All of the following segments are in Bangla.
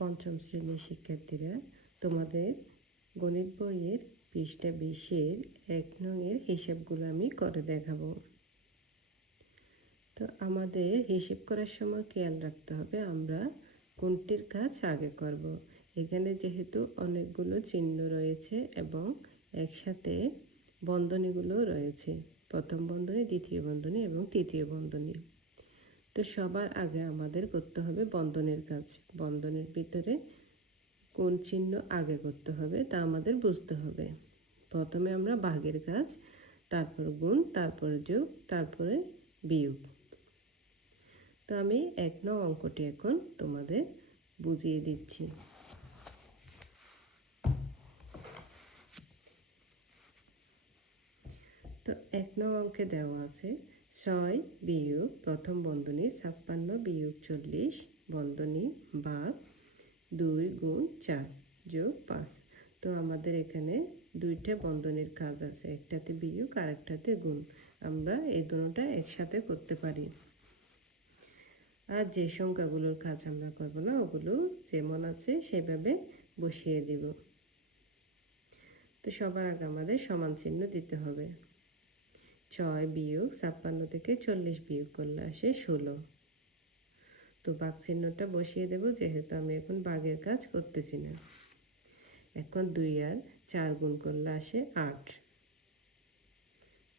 পঞ্চম শ্রেণির শিক্ষার্থীরা তোমাদের গণিত বইয়ের পৃষ্ঠা বিশের এক নংয়ের হিসাবগুলো আমি করে দেখাবো। তো আমাদের হিসেব করার সময় খেয়াল রাখতে হবে আমরা কোনটির কাজ আগে করব। এখানে যেহেতু অনেকগুলো চিহ্ন রয়েছে এবং একসাথে বন্ধনীগুলো রয়েছে। প্রথম বন্ধনী, দ্বিতীয় বন্ধনী এবং তৃতীয় বন্ধনী। তো সবার আগে আমাদের করতে হবে বন্ধনের কাজ। বন্ধনের ভিতরে কোন চিহ্ন আগে করতে হবে তা আমাদের বুঝতে হবে। প্রথমে আমরা ভাগের কাজ, তারপর গুণ, তারপর যোগ, তারপরে বিয়োগ। তো আমি এক নং অঙ্কটি এখন তোমাদের বুঝিয়ে দিচ্ছি। তো এক নং অঙ্কে দেওয়া আছে ছয় বিয়োগ প্রথম বন্ধনী ছাপ্পান্ন বিয়োগ চল্লিশ বন্ধনী ভাগ দুই গুণ চার যোগ পাঁচ। তো আমাদের এখানে দুইটা বন্ধনীর কাজ আছে, একটাতে বিয়োগ আর একটাতে গুণ। আমরা এই দুটোটা একসাথে করতে পারি। আর যে সংখ্যাগুলোর কাজ আমরা করব না, ওগুলো যেমন আছে সেভাবে বসিয়ে দিব। তো সবার আগে আমাদের সমান চিহ্ন দিতে হবে। ছয় বিয়োগ ছাপ্পান্ন থেকে চল্লিশ বিয়োগ করলে আসে ষোলো। তো বাঘ চিহ্নটা বসিয়ে দেব, যেহেতু আমি এখন বাঘের কাজ করতেছি না। এখন দুই আর চার গুণ করলে আসে আট।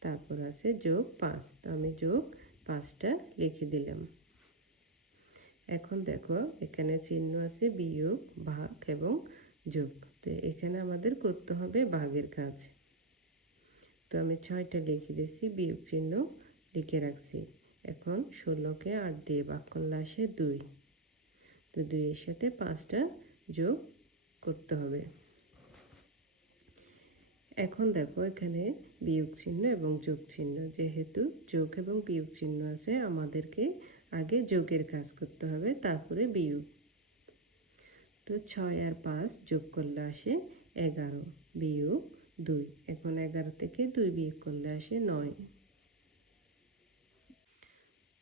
তারপর আছে যোগ পাঁচ, তো আমি যোগ পাঁচটা লিখে দিলাম। এখন দেখো, এখানে চিহ্ন আছে বিয়োগ, ভাগ এবং যোগ। তো এখানে আমাদের করতে হবে ভাগের কাজ। তো আমি ছয়টা লিখে দিয়েছি, বিয়োগ চিহ্ন লিখে রাখছি। এখন ষোলোকে আট দিয়ে ভাগ করলে আসে দুই। তো দুইয়ের সাথে পাঁচটা যোগ করতে হবে। এখন দেখো এখানে বিয়োগ চিহ্ন এবং যোগ চিহ্ন। যেহেতু যোগ এবং বিয়োগ চিহ্ন আছে, আমাদেরকে আগে যোগের কাজ করতে হবে, তারপরে বিয়োগ। তো ছয় আর পাঁচ যোগ করলে আসে এগারো। বিয়োগ দুই। এখন এগারো থেকে দুই বিয়োগ করলে আসে নয়।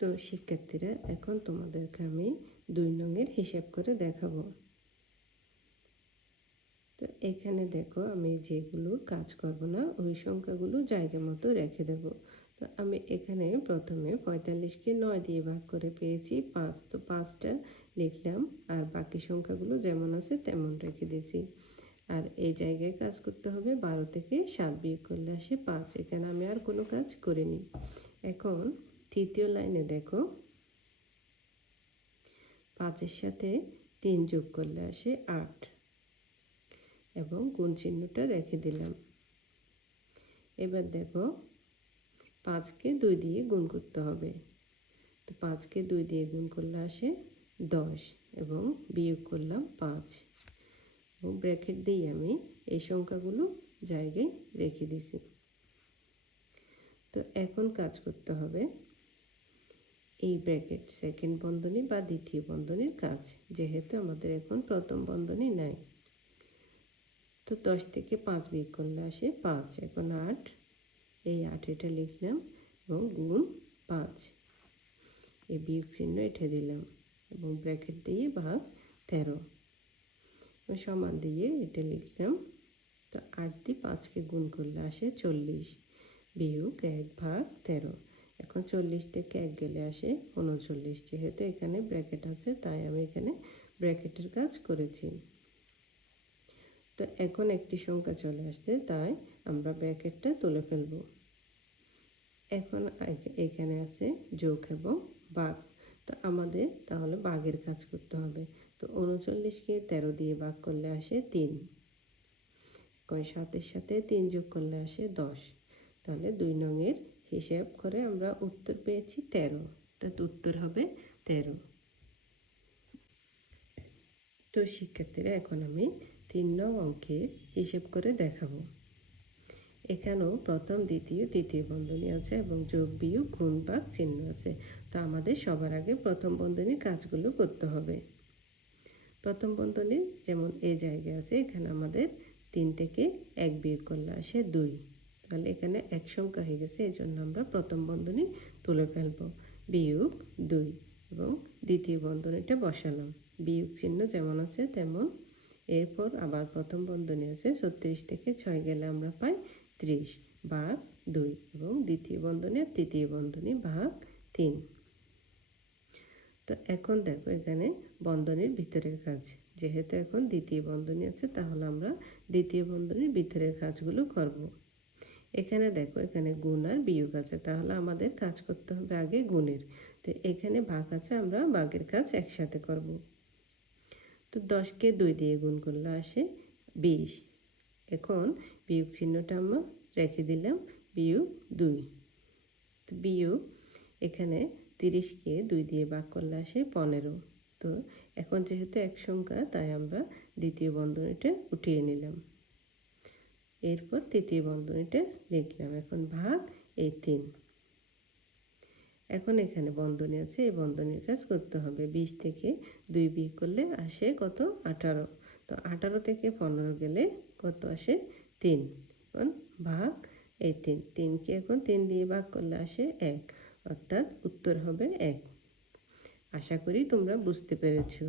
তো শিক্ষার্থীরা, এখন তোমাদেরকে আমি দুই নঙের হিসাব করে দেখাবো। তো এখানে দেখো, আমি যেগুলো কাজ করব না, ওই সংখ্যাগুলো জায়গা মতো রেখে দেব। তো আমি এখানে প্রথমে পঁয়তাল্লিশকে নয় দিয়ে ভাগ করে পেয়েছি, পাঁচ। তো পাঁচটা লিখলাম, আর বাকি সংখ্যাগুলো যেমন আছে তেমন রেখে দিয়েছি। আর এই জায়গায় কাজ করতে হবে। বারো থেকে সাত বিয়োগ করলে আসে পাঁচ। এখানে আমি আর কোনো কাজ করিনি। এখন তৃতীয় লাইনে দেখো। পাঁচের সাথে তিন যোগ করলে আসে আট। এবং গুণ চিহ্নটা রেখে দিলাম। এবার দেখো, পাঁচকে দুই দিয়ে গুণ করতে হবে। তো পাঁচকে দুই দিয়ে গুণ করলে আসে দশ এবং বিয়োগ করলাম পাঁচ। এবং ব্র্যাকেট দিয়ে আমি এই সংখ্যাগুলো জায়গায় রেখে দিছি। তো এখন কাজ করতে হবে এই ব্র্যাকেট সেকেন্ড বন্ধনী বা দ্বিতীয় বন্ধনীর কাজ, যেহেতু আমাদের এখন প্রথম বন্ধনী নাই। তো দশ থেকে পাঁচ বিয়োগ করলে আসে পাঁচ, এখন আট, এই আট এটা লিখলাম এবং গুণ পাঁচ। এই বিয়োগ চিহ্ন এটা দিলাম এবং ব্র্যাকেট দিয়ে ভাগ তেরো। সমান দিয়ে এটা লিখলাম। তো আট দিয়ে পাঁচকে গুণ করলে আসে চল্লিশ। বিয়োগ এক ভাগ তেরো। এখন চল্লিশ থেকে এক গেলে আসে উনচল্লিশ। যেহেতু এখানে ব্র্যাকেট আছে, তাই আমি এখানে ব্র্যাকেটের কাজ করেছি। তো এখন একটি সংখ্যা চলে আসছে, তাই আমরা ব্র্যাকেটটা তুলে ফেলব। এখন এখানে আছে যোগ এবং বাঘ তো আমাদের তাহলে বাঘের কাজ করতে হবে। তো উনচল্লিশকে তেরো দিয়ে ভাগ করলে আসে তিন। এখন সাতের সাথে তিন যোগ করলে আসে দশ। তাহলে দুই নঙের হিসেব করে আমরা উত্তর পেয়েছি তেরো। অর্থাৎ উত্তর হবে তেরো। তো শিক্ষার্থীরা, এখন আমি তিন নং অঙ্কের হিসেব করে দেখাবো। এখানেও প্রথম, দ্বিতীয়, তৃতীয় বন্ধনী আছে এবং যোগ, বিয়োগ, গুণ, ভাগ, চিহ্ন আছে। তো আমাদের সবার আগে প্রথম বন্ধনীর কাজগুলো করতে হবে। প্রথম বন্ধনী, যেমন এই জায়গায় আছে, এখানে আমাদের তিন থেকে এক বিয়োগ করলে আসে দুই। তাহলে এখানে এক সংখ্যা হয়ে গেছে এই জন্য আমরা প্রথম বন্ধনী তুলে ফেলব। বিয়োগ দুই এবং দ্বিতীয় বন্ধনীটা বসালাম। বিয়োগ চিহ্ন যেমন আছে তেমন। এরপর আবার প্রথম বন্ধনী আছে, ছত্রিশ থেকে ছয় গেলে আমরা পাই ত্রিশ, ভাগ দুই এবং দ্বিতীয় বন্ধনী আর তৃতীয় বন্ধনী ভাগ তিন। তো এখন দেখো এখানে বন্ধনীর ভিতরের কাজ যেহেতু এখন দ্বিতীয় বন্ধনী আছে, তাহলে আমরা দ্বিতীয় বন্ধনীর ভিতরের কাজগুলো করব। এখানে দেখো, এখানে গুণ আর বিয়োগ আছে, তাহলে আমাদের কাজ করতে হবে আগে গুণের তো এখানে ভাগ আছে, আমরা ভাগের কাজ একসাথে করব। তো দশকে দুই দিয়ে গুণ করলে আসে বিশ এখন বিয়োগ চিহ্নটা আমরা রেখে দিলাম, বিয়োগ দুই তো বিয়োগ, এখানে তিরিশকে দুই দিয়ে ভাগ করলে আসে পনেরো। তো এখন যেহেতু এক সংখ্যা, তাই আমরা দ্বিতীয় বন্ধনীটা উঠিয়ে নিলাম। এরপর তৃতীয় বন্ধনীটা লিখলাম এখন ভাগ এই তিন। এখন এখানে বন্ধনী আছে, এই বন্ধনীর কাজ করতে হবে। বিশ থেকে দুই বিয়োগ করলে আসে কত? আঠারো। তো আঠারো থেকে পনেরো গেলে কত আসে? তিন। এখন ভাগ এই তিন। তিনকে এখন তিন দিয়ে ভাগ করলে আসে এক। অর্থাৎ উত্তর হবে এক। আশা করি তোমরা বুঝতে পেরেছ।